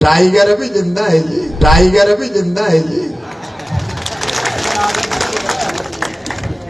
Tiger भी जिंदा है जी, टाइगर भी जिंदा है जी।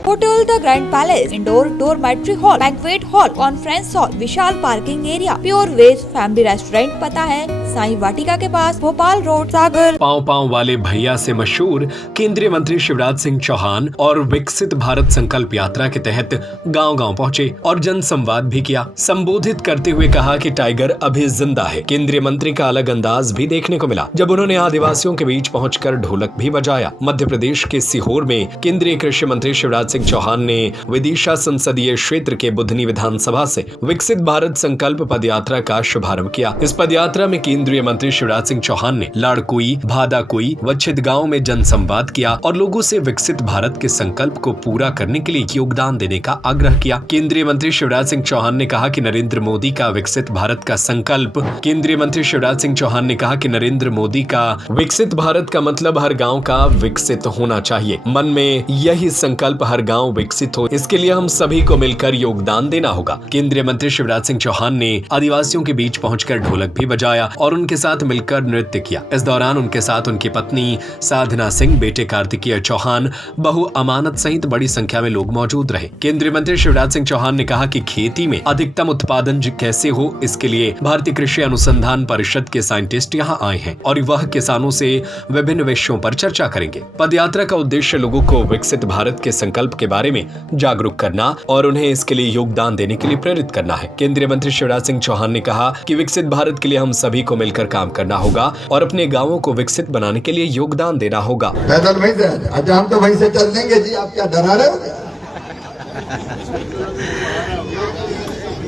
Hotel the grand palace, indoor dormitory hall, banquet hall, conference hall, विशाल parking area, pure veg family restaurant. पता है साईं वाटिका के पास, भोपाल रोड, सागर। पाँव पाँव वाले भैया से मशहूर केंद्रीय मंत्री शिवराज सिंह चौहान और विकसित भारत संकल्प यात्रा के तहत गांव-गांव पहुंचे और जन संवाद भी किया। संबोधित करते हुए कहा कि टाइगर अभी जिंदा है। केंद्रीय मंत्री का अलग अंदाज भी देखने को मिला जब उन्होंने आदिवासियों के बीच पहुंचकर ढोलक भी बजाया। मध्य प्रदेश के सीहोर में केंद्रीय कृषि मंत्री शिवराज सिंह चौहान ने विदिशा संसदीय क्षेत्र के बुधनी विधानसभा से विकसित भारत संकल्प पदयात्रा का शुभारंभ किया। इस पदयात्रा में केंद्रीय मंत्री शिवराज सिंह चौहान ने लाड़कुई, भादाकुई व छिदगांव में जनसंवाद किया और लोगों से विकसित भारत के संकल्प को पूरा करने के लिए योगदान देने का आग्रह किया। केंद्रीय मंत्री शिवराज सिंह चौहान ने कहा कि नरेंद्र मोदी का विकसित भारत का संकल्प केंद्रीय मंत्री शिवराज सिंह चौहान ने कहा कि नरेंद्र मोदी का विकसित भारत का मतलब हर गाँव का विकसित होना चाहिए। मन में यही संकल्प हर गाँव विकसित हो, इसके लिए हम सभी को मिलकर योगदान देना होगा। केंद्रीय मंत्री शिवराज सिंह चौहान ने आदिवासियों के बीच पहुंचकर ढोलक भी बजाया और उनके साथ मिलकर नृत्य किया। इस दौरान उनके साथ उनकी पत्नी साधना सिंह, बेटे कार्तिकेय चौहान, बहू अमानत सहित बड़ी संख्या में लोग मौजूद रहे। केंद्रीय मंत्री शिवराज सिंह चौहान ने कहा कि खेती में अधिकतम उत्पादन कैसे हो, इसके लिए भारतीय कृषि अनुसंधान परिषद के साइंटिस्ट यहाँ आए हैं और वह किसानों से विभिन्न विषयों पर चर्चा करेंगे। पदयात्रा का उद्देश्य लोगों को विकसित भारत के संकल्प के बारे में जागरूक करना और उन्हें इसके लिए योगदान देने के लिए प्रेरित करना है। केंद्रीय मंत्री शिवराज सिंह चौहान ने कहा कि विकसित भारत के लिए हम सभी को मिलकर काम करना होगा और अपने गांवों को विकसित बनाने के लिए योगदान देना होगा। पैदल वहीं से, अच्छा हम तो वहीं से चल देंगे जी, आप क्या डरा रहे हो?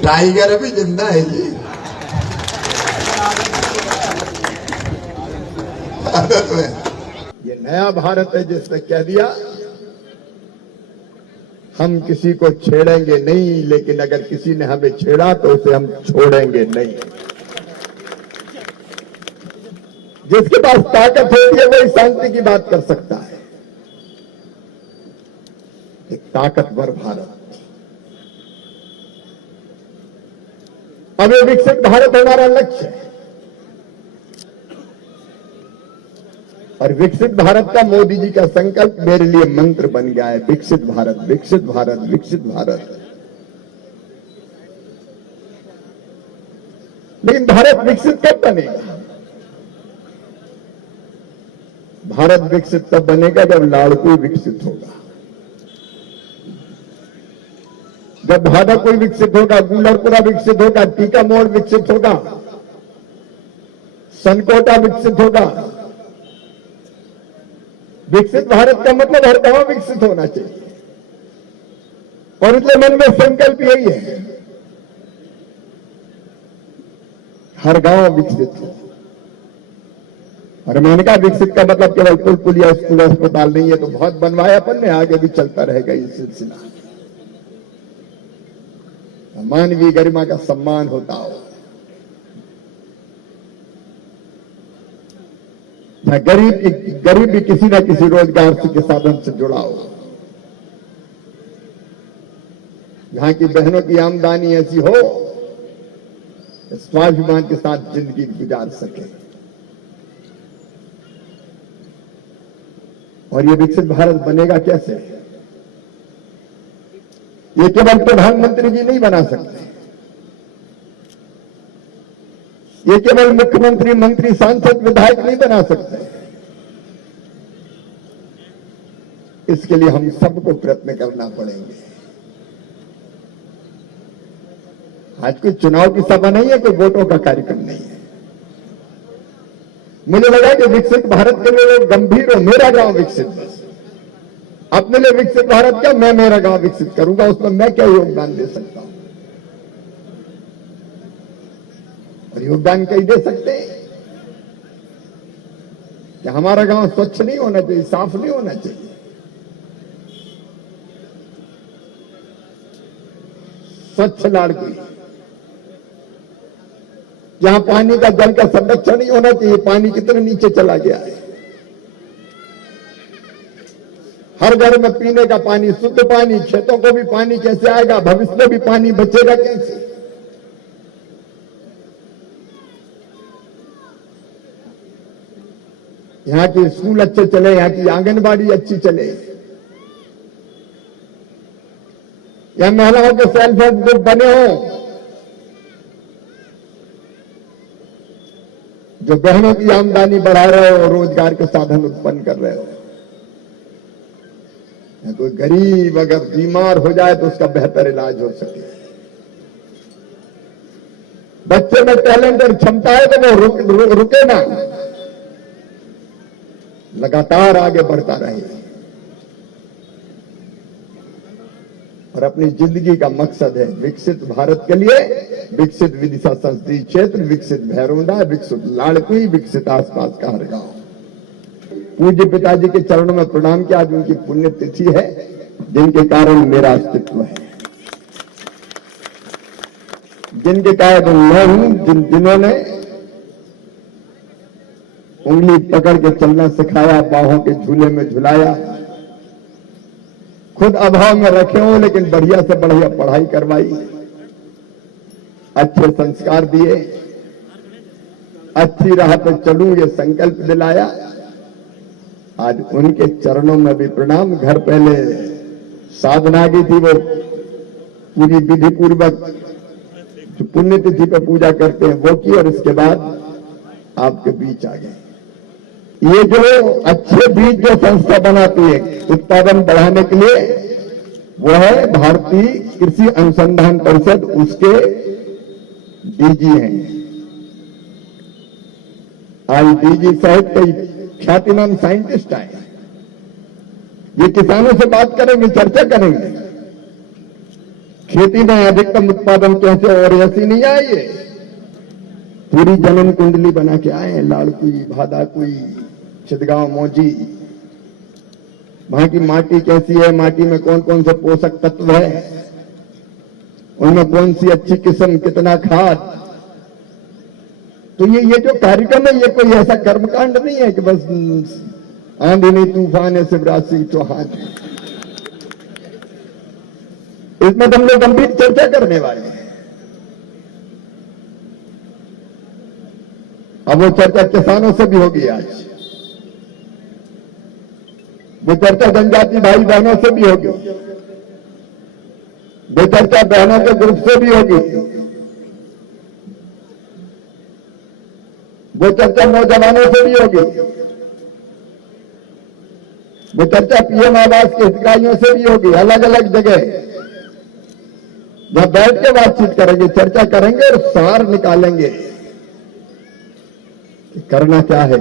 टाइगर भी जिंदा है जी। ये नया भारत है जिसने कह दिया हम किसी को छेड़ेंगे नहीं, लेकिन अगर किसी ने हमें छेड़ा तो उसे हम छोड़ेंगे नहीं। जिसके पास ताकत होती है वही शांति की बात कर सकता है। एक ताकतवर भारत। अब ये विकसित भारत हमारा लक्ष्य है और विकसित भारत का मोदी जी का संकल्प मेरे लिए मंत्र बन गया है। विकसित भारत, विकसित भारत, विकसित भारत। लेकिन भारत विकसित कब बनेगा? भारत विकसित तब बनेगा जब लाड़कुई विकसित होगा, जब भादाकुई विकसित होगा, गुलरपुरा विकसित होगा, टीका मोड़ विकसित होगा, सनकोटा विकसित होगा। विकसित भारत का मतलब हर गांव विकसित होना चाहिए और इसलिए मन में संकल्प यही है, हर गांव विकसित हो। और मैंने कहा विकसित का मतलब केवल पुल पुलिया स्कूल अस्पताल नहीं है, तो बहुत बनवाया अपन ने, आगे भी चलता रहेगा ये सिलसिला। मानवीय गरिमा का सम्मान होता हो, गरीब भी किसी न किसी रोजगार के साधन से जुड़ा हो, जहां की बहनों की आमदनी ऐसी हो स्वाभिमान के साथ जिंदगी गुजार सके। और ये विकसित भारत बनेगा कैसे? ये केवल प्रधानमंत्री जी नहीं बना सकते, ये केवल मुख्यमंत्री, मंत्री, सांसद, विधायक नहीं बना सकते। इसके लिए हम सबको प्रयत्न करना पड़ेंगे। आज कोई चुनाव की सभा नहीं है, कोई वोटों का कार्यक्रम नहीं है। मुझे लगा कि विकसित भारत के लिए लोग गंभीर हो, मेरा गांव विकसित, बस अपने लिए विकसित भारत क्या, मैं मेरा गांव विकसित करूंगा, उसमें मैं क्या योगदान दे सकता हूं। और योगदान कहीं दे सकते हैं कि हमारा गांव स्वच्छ नहीं होना चाहिए, साफ नहीं होना चाहिए, स्वच्छ लाड़कुई, जहां पानी का जल का संरक्षण नहीं होना चाहिए, पानी कितने नीचे चला गया है। हर घर में पीने का पानी, शुद्ध पानी, खेतों को भी पानी कैसे आएगा, भविष्य में भी पानी बचेगा कैसे? यहाँ के स्कूल अच्छे चले, यहाँ की आंगनबाड़ी अच्छी चले, या महिलाओं के सेल्फ हेल्प ग्रुप बने हो, जो बहनों की आमदनी बढ़ा रहे हो, रोजगार के साधन उत्पन्न कर रहे हो। कोई गरीब अगर बीमार हो जाए तो उसका बेहतर इलाज हो सके। बच्चे में टैलेंट और क्षमता है तो वो रुके ना, लगातार आगे बढ़ता रहे और अपनी जिंदगी का मकसद है विकसित भारत के लिए विकसित विदिशा संसदीय क्षेत्र, विकसित भैरवंदा, विकसित लाड़कुई, विकसित आसपास का हर गांव। पूज्य पिताजी के चरणों में प्रणाम किया। आज उनकी पुण्यतिथि है जिनके कारण मेरा अस्तित्व है, जिनके कारण मैं हूं, जिन्होंने उंगली पकड़ के चलना सिखाया, बाहों के झूले में झुलाया, खुद अभाव में रखे हो लेकिन बढ़िया से बढ़िया पढ़ाई करवाई, अच्छे संस्कार दिए, अच्छी राह पर चलूं ये संकल्प दिलाया। आज उनके चरणों में भी प्रणाम। घर पहले साधना की थी, वो पूरी विधि पूर्वक जो पुण्यतिथि पर पूजा करते हैं वो की, और इसके बाद आपके बीच आ गए। ये जो अच्छे बीज जो संस्था बनाती है उत्पादन बढ़ाने के लिए, वो है भारतीय कृषि अनुसंधान परिषद, उसके डीजी हैं। आज डीजी सहित कई ख्यातिमान साइंटिस्ट आए, ये किसानों से बात करेंगे, चर्चा करेंगे खेती में अधिकतम उत्पादन कैसे, और ऐसी नहीं आई है, पूरी जनन कुंडली बना के आए हैं। लाड़कुई, भादाकुई, चितगांव, मौजी, वहां की माटी कैसी है, माटी में कौन कौन से पोषक तत्व है, उनमें कौन सी अच्छी किस्म, कितना खाद। तो ये जो कार्यक्रम है, ये कोई ऐसा कर्मकांड नहीं है कि बस आंधी नहीं तूफान है शिवराज सिंह चौहान। इसमें तो हम लोग गंभीर चर्चा करने वाले हैं। अब वो चर्चा किसानों से भी होगी, आज वो चर्चा जनजाति भाई बहनों से भी होगी, वो चर्चा बहनों के ग्रुप से भी होगी, वो चर्चा नौजवानों से भी होगी, वो चर्चा पीएम आवास के हितग्राहियों से भी होगी। अलग अलग जगह जब बैठ के बातचीत करेंगे, चर्चा करेंगे और सार निकालेंगे कि करना क्या है।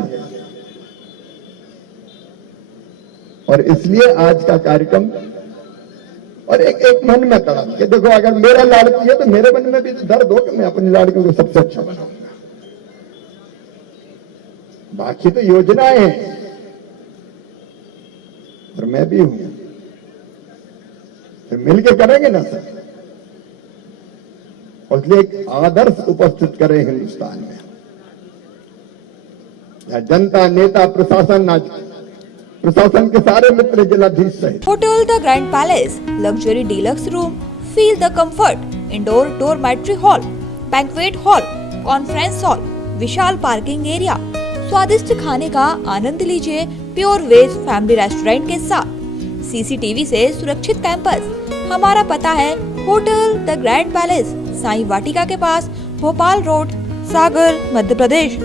और इसलिए आज का कार्यक्रम, और एक मन में तड़प कि देखो अगर मेरा लाड़की है तो मेरे मन में भी दर्द हो कि मैं अपनी लाड़की को सबसे अच्छा बनाऊंगा। बाकी तो योजनाएं हैं और मैं भी हूं, फिर मिलके करेंगे ना सर। और इसलिए एक आदर्श उपस्थित करें हिंदुस्तान में, जनता, नेता, प्रशासन, प्रशासन के सारे मित्र, जिलाधीश सहित। Hotel the grand palace, luxury deluxe room, feel the comfort, indoor dormitory hall, banquet hall, conference hall, विशाल पार्किंग एरिया, स्वादिष्ट खाने का आनंद लीजिए प्योर वेज फैमिली रेस्टोरेंट के साथ, सीसीटीवी से सुरक्षित कैंपस। हमारा पता है hotel the grand palace, Sai Vatika के पास, भोपाल रोड, सागर, मध्य प्रदेश।